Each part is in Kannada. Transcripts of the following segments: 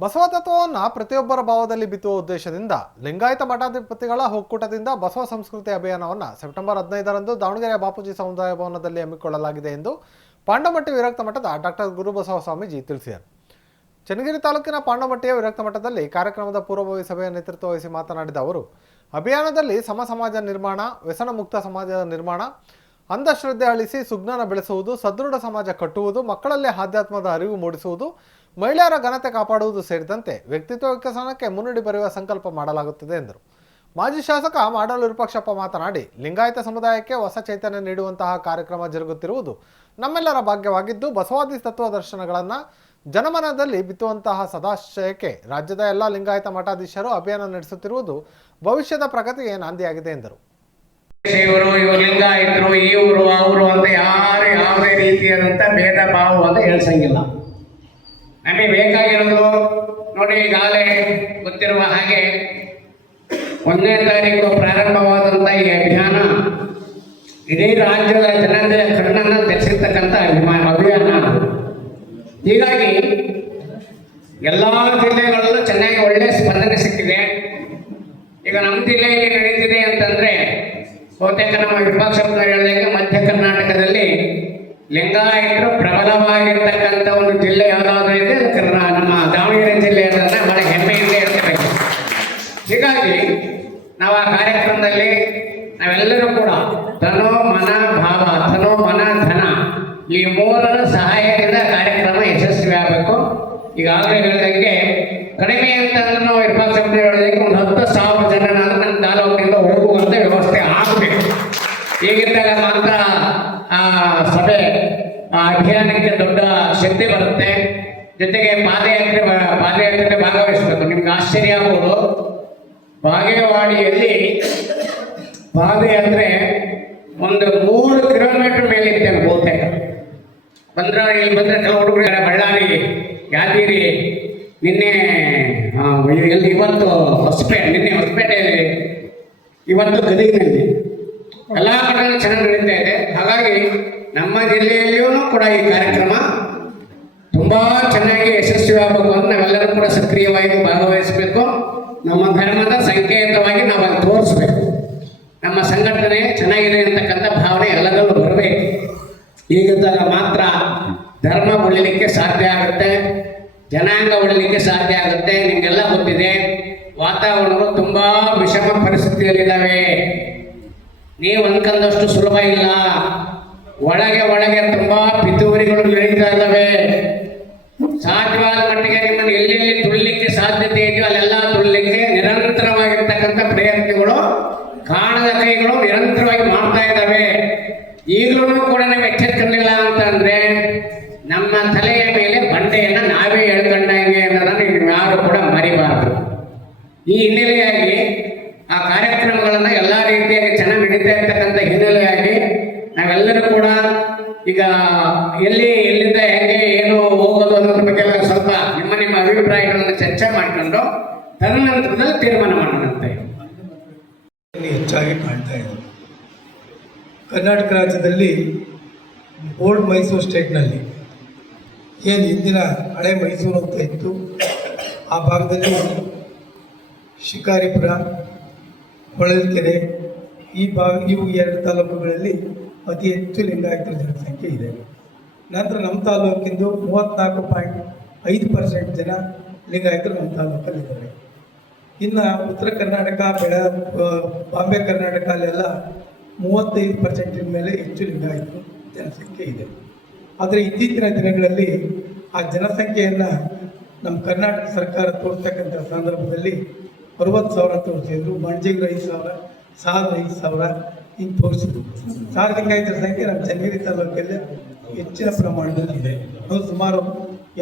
ಬಸವ ತತ್ವವನ್ನು ಪ್ರತಿಯೊಬ್ಬರ ಭಾವದಲ್ಲಿ ಬಿತ್ತುವ ಉದ್ದೇಶದಿಂದ ಲಿಂಗಾಯತ ಮಠಾಧಿಪತಿಗಳ ಒಕ್ಕೂಟದಿಂದ ಬಸವ ಸಂಸ್ಕೃತಿ ಅಭಿಯಾನವನ್ನು ಸೆಪ್ಟೆಂಬರ್ 15ರಂದು ದಾವಣಗೆರೆ ಬಾಪೂಜಿ ಸಮುದಾಯ ಭವನದಲ್ಲಿ ಹಮ್ಮಿಕೊಳ್ಳಲಾಗಿದೆ ಎಂದು ಪಾಂಡವಮಟ್ಟಿ ವಿರಕ್ತ ಮಠದ ಡಾಕ್ಟರ್ ಗುರುಬಸವ ಸ್ವಾಮೀಜಿ ತಿಳಿಸಿದರು. ಚನ್ನಗಿರಿ ತಾಲೂಕಿನ ಪಾಂಡವಮಟ್ಟಿಯ ವಿರಕ್ತ ಮಠದಲ್ಲಿ ಕಾರ್ಯಕ್ರಮದ ಪೂರ್ವಭಾವಿ ಸಭೆಯ ನೇತೃತ್ವ ವಹಿಸಿ ಮಾತನಾಡಿದ ಅವರು, ಅಭಿಯಾನದಲ್ಲಿ ಸಮಾಜ ನಿರ್ಮಾಣ, ವ್ಯಸನ ಮುಕ್ತ ಸಮಾಜದ ನಿರ್ಮಾಣ, ಅಂಧಶ್ರದ್ಧೆ ಅಳಿಸಿ ಸುಜ್ಞಾನ ಬೆಳೆಸುವುದು, ಸದೃಢ ಸಮಾಜ ಕಟ್ಟುವುದು, ಮಕ್ಕಳಲ್ಲಿ ಆಧ್ಯಾತ್ಮದ ಅರಿವು ಮೂಡಿಸುವುದು, ಮಹಿಳೆಯರ ಘನತೆ ಕಾಪಾಡುವುದು ಸೇರಿದಂತೆ ವ್ಯಕ್ತಿತ್ವ ವಿಕಸನಕ್ಕೆ ಮುನ್ನುಡಿ ಬರೆಯುವ ಸಂಕಲ್ಪ ಮಾಡಲಾಗುತ್ತದೆ ಎಂದರು. ಮಾಜಿ ಶಾಸಕ ಮಾಡಾಳು ವಿರೂಪಾಕ್ಷಪ್ಪ ಮಾತನಾಡಿ, ಲಿಂಗಾಯತ ಸಮುದಾಯಕ್ಕೆ ಹೊಸ ಚೈತನ್ಯ ನೀಡುವಂತಹ ಕಾರ್ಯಕ್ರಮ ಜರುಗುತ್ತಿರುವುದು ನಮ್ಮೆಲ್ಲರ ಭಾಗ್ಯವಾಗಿದ್ದು, ಬಸವಾದಿ ತತ್ವ ದರ್ಶನಗಳನ್ನು ಜನಮನದಲ್ಲಿ ಬಿತ್ತುವಂತಹ ಸದಾಶಯಕ್ಕೆ ರಾಜ್ಯದ ಎಲ್ಲ ಲಿಂಗಾಯತ ಮಠಾಧೀಶರು ಅಭಿಯಾನ ನಡೆಸುತ್ತಿರುವುದು ಭವಿಷ್ಯದ ಪ್ರಗತಿಗೆ ನಾಂದಿಯಾಗಿದೆ ಎಂದರು. ಇವರು ಲಿಂಗಾಯತರು, ಇವರು ಅವರು ಅಂತ ಯಾರು ಯಾವುದೇ ರೀತಿಯಾದಂಥ ಭೇದ ಭಾವವನ್ನು ಹೇಳ್ಸಂಗಿಲ್ಲ. ನಮಗೆ ಬೇಕಾಗಿರೋದು ನೋಡಿ, ಈಗಾಗಲೇ ಗೊತ್ತಿರುವ ಹಾಗೆ 1ನೇ ತಾರೀಕು ಪ್ರಾರಂಭವಾದಂಥ ಈ ಅಭಿಯಾನ ಇಡೀ ರಾಜ್ಯದ ಜನರ ಕಣ್ಣನ್ನು ತೆರೆಸಿರ್ತಕ್ಕಂಥ ಅಭಿಯಾನ. ಹೀಗಾಗಿ ಎಲ್ಲ ಜಿಲ್ಲೆಗಳಲ್ಲೂ ಚೆನ್ನಾಗಿ ಒಳ್ಳೆಯ ಸ್ಪಂದನೆ ಸಿಕ್ಕಿದೆ. ಈಗ ನಮ್ಮ ಜಿಲ್ಲೆಯಲ್ಲಿ ನಡೀತಿದೆ ಅಂತಂದರೆ, ಬಹುತೇಕ ನಮ್ಮ ವಿಪಕ್ಷರು ಹೇಳಿದಂಗೆ ಮಧ್ಯ ಕರ್ನಾಟಕದಲ್ಲಿ ಲಿಂಗಾಯತರು ಪ್ರಬಲವಾಗಿರ್ತಕ್ಕಂಥ ಒಂದು ಜಿಲ್ಲೆ ಯಾವುದಾದ್ರೂ ಇದೆ, ನಮ್ಮ ದಾವಣಗೆರೆ ಜಿಲ್ಲೆ ಅದನ್ನು ಬಹಳ ಹೆಮ್ಮೆಯಿಂದ ಇರ್ತಬೇಕು. ಹೀಗಾಗಿ ನಾವು ಆ ಕಾರ್ಯಕ್ರಮದಲ್ಲಿ ನಾವೆಲ್ಲರೂ ಕೂಡ ತನೋ ಮನ ಭಾವ, ತನೋ ಮನ ಧನ, ಈ ಮೂರರ ಸಹಾಯದಿಂದ ಕಾರ್ಯಕ್ರಮ ಯಶಸ್ವಿ ಆಗಬೇಕು. ಈಗಾಗಲೇ ಹೇಳಿದಂಗೆ ಕಡಿಮೆ ಅಂತಂದ್ರೆ ನಾವು ವಿಪಕ್ಷರು ಹೇಳಿದಂಗೆ ಒಂದು 10,000 ಜನನಾದ್ರೂ ನಮ್ಮ ತಾಲೂಕಿನಿಂದ ಹೋಗುವಂಥ ವ್ಯವಸ್ಥೆ ಆಗಬೇಕು. ಹೀಗಿದ್ದಾಗ ಮಾತ್ರ ಆ ಸಭೆ, ಆ ಅಭಿಯಾನಕ್ಕೆ ದೊಡ್ಡ ಶಕ್ತಿ ಬರುತ್ತೆ. ಜೊತೆಗೆ ಪಾದಯಾತ್ರೆ ಭಾಗವಹಿಸಬೇಕು. ನಿಮ್ಗೆ ಆಶ್ಚರ್ಯ ಆಗ್ಬೋದು, ಬಾಗೇವಾಡಿಯಲ್ಲಿ ಪಾದಯಾತ್ರೆ ಒಂದು 3 ಕಿಲೋಮೀಟರ್ ಮೇಲೆ ಇರ್ತೇನೆ ಬಹುತೇಕ. ಇಲ್ಲಿ ಬಂದರೆ ಕೆಲವು ಹುಡುಗರು ಬಳ್ಳಾರಿ, ಯಾದಗಿರಿ, ನಿನ್ನೆ ಇವತ್ತು ನಿನ್ನೆ ಹೊಸಪೇಟೆಯಲ್ಲಿ, ಇವತ್ತು ಗದಗಿನಲ್ಲಿ ಎಲ್ಲ ಕಡೆ ಚೆನ್ನಾಗಿ ನಡೀತಾ ಇದೆ. ಹಾಗಾಗಿ ನಮ್ಮ ಜಿಲ್ಲೆಯಲ್ಲಿಯೂ ಕೂಡ ಈ ಕಾರ್ಯಕ್ರಮ ತುಂಬ ಚೆನ್ನಾಗಿ ಯಶಸ್ವಿ ಆಗಬೇಕು ಅಂತ ನಾವೆಲ್ಲರೂ ಕೂಡ ಸಕ್ರಿಯವಾಗಿ ಭಾಗವಹಿಸಬೇಕು. ನಮ್ಮ ಧರ್ಮದ ಸಂಕೇತವಾಗಿ ನಾವು ಅಲ್ಲಿ ತೋರಿಸ್ಬೇಕು. ನಮ್ಮ ಸಂಘಟನೆ ಚೆನ್ನಾಗಿದೆ ಅಂತಕ್ಕಂಥ ಭಾವನೆ ಎಲ್ಲದರಲ್ಲೂ ಬರಬೇಕು. ಹೀಗಿದ್ದಾಗ ಮಾತ್ರ ಧರ್ಮ ಉಳಿಲಿಕ್ಕೆ ಸಾಧ್ಯ ಆಗುತ್ತೆ, ಜನಾಂಗ ಉಳಿಲಿಕ್ಕೆ ಸಾಧ್ಯ ಆಗುತ್ತೆ. ನಿಮಗೆಲ್ಲ ಗೊತ್ತಿದೆ, ವಾತಾವರಣಗಳು ತುಂಬ ವಿಷಮ ಪರಿಸ್ಥಿತಿಯಲ್ಲಿದ್ದಾವೆ. ನೀವು ಅನ್ಕೊಂಡಷ್ಟು ಸುಲಭ ಇಲ್ಲ. ಒಳಗೆ ತುಂಬ ಪಿತೂರಿಗಳು ನಡೀತಾ ಇದ್ದಾವೆ. ಸಾಧ್ಯವಾದ ಮಟ್ಟಿಗೆ ನಿಮ್ಮನ್ನು ಎಲ್ಲೆಲ್ಲಿ ತುಳಿಲಿಕ್ಕೆ ಸಾಧ್ಯತೆ ಇದೆಯೋ ಅಲ್ಲೆಲ್ಲ ತುಳಿಲಿಕ್ಕೆ ನಿರಂತರವಾಗಿರ್ತಕ್ಕಂಥ ಪ್ರಯತ್ನಗಳು, ಕಾಣದ ಕೈಗಳು ನಿರಂತರವಾಗಿ ಮಾಡ್ತಾ ಇದ್ದಾವೆ. ಈಗಲೂ ಕೂಡ ನಾವು ಎಚ್ಚೆತ್ತುಕೊಂಡಿಲ್ಲ ಅಂತಂದ್ರೆ ನಮ್ಮ ತಲೆಯ ಮೇಲೆ ಬಂಡೆಯನ್ನು ನಾವೇ ಎಳ್ಕೊಂಡಂಗೆ ಅನ್ನೋದನ್ನು ನೀವು ಯಾರು ಕೂಡ ಮರಿಬಾರದು. ಈ ಹಿನ್ನೆಲೆಯಾಗಿ ಆ ಕಾರ್ಯಕ್ರಮಗಳನ್ನು ಎಲ್ಲ ರೀತಿಯಾಗಿ ಚೆನ್ನಾಗಿ ನಡೀತಾ ಇರ್ತಕ್ಕಂಥ ಹಿನ್ನೆಲೆಯಾಗಿ ನಾವೆಲ್ಲರೂ ಕೂಡ ಈಗ ಎಲ್ಲಿಂದ ಹೇಗೆ ಏನು ಹೋಗೋದು ಅನ್ನೋದ್ರ ಬಗ್ಗೆ ಸ್ವಲ್ಪ ನಿಮ್ಮ ಅಭಿಪ್ರಾಯಗಳನ್ನು ಚರ್ಚೆ ಮಾಡಿಕೊಂಡು ತದನಂತರದಲ್ಲಿ ತೀರ್ಮಾನ ಮಾಡೋಣಂತೆ. ಹೆಚ್ಚಾಗಿ ಕಾಣ್ತಾ ಇದೆ. ಕರ್ನಾಟಕ ರಾಜ್ಯದಲ್ಲಿ ಓಲ್ಡ್ ಮೈಸೂರು ಸ್ಟೇಟ್ನಲ್ಲಿ ಏನು ಹಿಂದಿನ ಹಳೆ ಮೈಸೂರು ಅಂತ ಇತ್ತು, ಆ ಭಾಗದಲ್ಲಿ ಶಿಕಾರಿಪುರ, ಹೊಳಲ್ಕೆರೆ, ಇವು 2 ತಾಲೂಕುಗಳಲ್ಲಿ ಅತಿ ಹೆಚ್ಚು ಲಿಂಗಾಯತರ ಜನಸಂಖ್ಯೆ ಇದೆ. ನಂತರ ನಮ್ಮ ತಾಲೂಕಿಂದು 34.5% ಜನ ಲಿಂಗಾಯತರು ನಮ್ಮ ತಾಲೂಕಲ್ಲಿದ್ದಾರೆ. ಇನ್ನು ಉತ್ತರ ಕರ್ನಾಟಕ, ಬಾಂಬೆ ಕರ್ನಾಟಕ ಅಲ್ಲೆಲ್ಲ 35% ಮೇಲೆ ಹೆಚ್ಚು ಲಿಂಗಾಯತರು ಜನಸಂಖ್ಯೆ ಇದೆ. ಆದರೆ ಇತ್ತೀಚಿನ ದಿನಗಳಲ್ಲಿ ಆ ಜನಸಂಖ್ಯೆಯನ್ನು ನಮ್ಮ ಕರ್ನಾಟಕ ಸರ್ಕಾರ ತೋರಿಸ್ತಕ್ಕಂಥ ಸಂದರ್ಭದಲ್ಲಿ 60,000 ತೋರಿಸಿದ್ರು, ಮಣಜಿಗೆ 5,000, ಸಾಲ 5,000 ಹಿಂಗೆ ತೋರಿಸಿದ್ರು. ಸಾಲ ಲಿಂಗಾಯತರ ಸಂಖ್ಯೆ ನಮ್ಮ ಚನ್ನಗಿರಿ ತಾಲೂಕಲ್ಲಿ ಹೆಚ್ಚಿನ ಪ್ರಮಾಣದಲ್ಲಿ ಇದೆ. ಅದು ಸುಮಾರು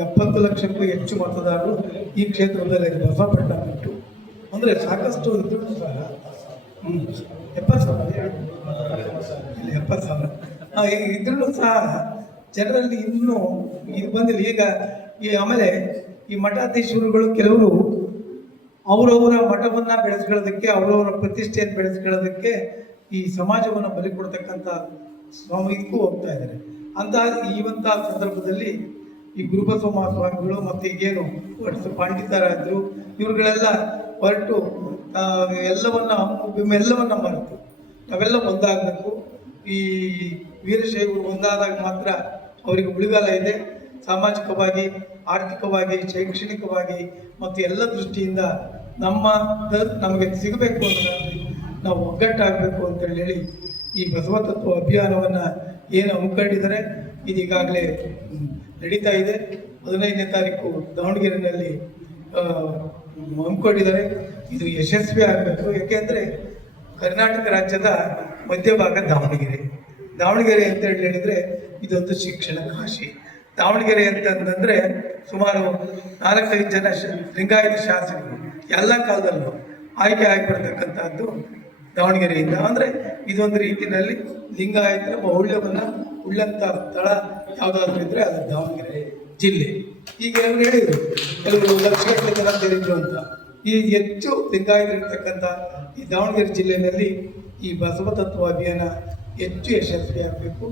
70 ಲಕ್ಷಕ್ಕೂ ಹೆಚ್ಚು ಮತದಾರರು ಈ ಕ್ಷೇತ್ರದಲ್ಲಿ ಬಸವಪಟ್ಟಣ ಬಿಟ್ಟು, ಅಂದರೆ ಸಾಕಷ್ಟು ಇದ್ರೂ ಸಹ 70,000 ಇದ್ರೂ ಸಹ ಜನರಲ್ಲಿ ಇನ್ನೂ ಇದು ಬಂದಿಲ್ಲ. ಈಗ ಆಮೇಲೆ ಈ ಮಠಾಧೀಶರುಗಳು ಕೆಲವರು ಅವರವರ ಮಠವನ್ನು ಬೆಳೆಸ್ಕೊಳ್ಳೋದಕ್ಕೆ, ಅವರವರ ಪ್ರತಿಷ್ಠೆಯನ್ನು ಬೆಳೆಸ್ಕೊಳ್ಳೋದಕ್ಕೆ ಈ ಸಮಾಜವನ್ನು ಬಲಿ ಕೊಡ್ತಕ್ಕಂಥ ಸ್ವಾಮಿಗೂ ಹೋಗ್ತಾ ಇದ್ದಾರೆ. ಈ ಸಂದರ್ಭದಲ್ಲಿ ಈ ಗುರುಬಸವ ಮಹಾಸ್ವಾಮಿಗಳು ಮತ್ತು ಈಗೇನು ಒಟ್ಟು ಪಂಡಿತರಾದ್ರು ಇವ್ರುಗಳೆಲ್ಲ ಹೊರಟು ಎಲ್ಲವನ್ನ ಮರೆತು ನಾವೆಲ್ಲ ಒಂದಾಗಬೇಕು. ಈ ವೀರಶೈವರು ಒಂದಾದಾಗ ಮಾತ್ರ ಅವರಿಗೆ ಉಳಿಗಾಲ ಇದೆ. ಸಾಮಾಜಿಕವಾಗಿ, ಆರ್ಥಿಕವಾಗಿ, ಶೈಕ್ಷಣಿಕವಾಗಿ ಮತ್ತು ಎಲ್ಲ ದೃಷ್ಟಿಯಿಂದ ನಮಗೆ ಸಿಗಬೇಕು ಅನ್ನೋದಾದ್ರೆ ನಾವು ಒಗ್ಗಟ್ಟಾಗಬೇಕು ಅಂತೇಳಿ ಹೇಳಿ ಈ ಬಸವ ತತ್ವ ಅಭಿಯಾನವನ್ನು ಏನು ಹಮ್ಮಿಕೊಂಡಿದ್ದಾರೆ ಇದೀಗಾಗಲೇ ನಡೀತಾ ಇದೆ. 15ನೇ ತಾರೀಕು ದಾವಣಗೆರೆಯಲ್ಲಿ ಹಮ್ಮಿಕೊಂಡಿದ್ದಾರೆ. ಇದು ಯಶಸ್ವಿ ಆಗಬೇಕು. ಯಾಕೆಂದರೆ ಕರ್ನಾಟಕ ರಾಜ್ಯದ ಮಧ್ಯಭಾಗ ದಾವಣಗೆರೆ ಅಂತ ಹೇಳಿದರೆ ಇದೊಂದು ಶಿಕ್ಷಣ ಕಾಶಿ. ದಾವಣಗೆರೆ ಅಂತಂದರೆ ಸುಮಾರು 4-5 ಜನ ಲಿಂಗಾಯತ ಶಾಸಕರು ಎಲ್ಲ ಕಾಲದಲ್ಲೂ ಆಯ್ಕೆ ಆಗಿಬಿಡ್ತಕ್ಕಂಥದ್ದು ದಾವಣಗೆರೆಯಿಂದ. ಅಂದರೆ ಇದೊಂದು ರೀತಿಯಲ್ಲಿ ಲಿಂಗಾಯತರ ಮೌಲ್ಯವನ್ನು ಉಳ್ಳಂಥ ಸ್ಥಳ ಯಾವುದಾದ್ರೂ ಇದ್ದರೆ ಅದು ದಾವಣಗೆರೆ ಜಿಲ್ಲೆ. ಈಗ ಕೆಲವರು ಹೇಳಿದರು, ಕೆಲವರು ಲಕ್ಷಗಟ್ಟಲೆ ಜನ ಸೇರಿದ್ರು ಅಂತ. ಈ ಹೆಚ್ಚು ಲಿಂಗಾಯತರಿರ್ತಕ್ಕಂಥ ಈ ದಾವಣಗೆರೆ ಜಿಲ್ಲೆಯಲ್ಲಿ ಈ ಬಸವ ತತ್ವ ಅಭಿಯಾನ ಹೆಚ್ಚು ಯಶಸ್ವಿಯಾಗಬೇಕು.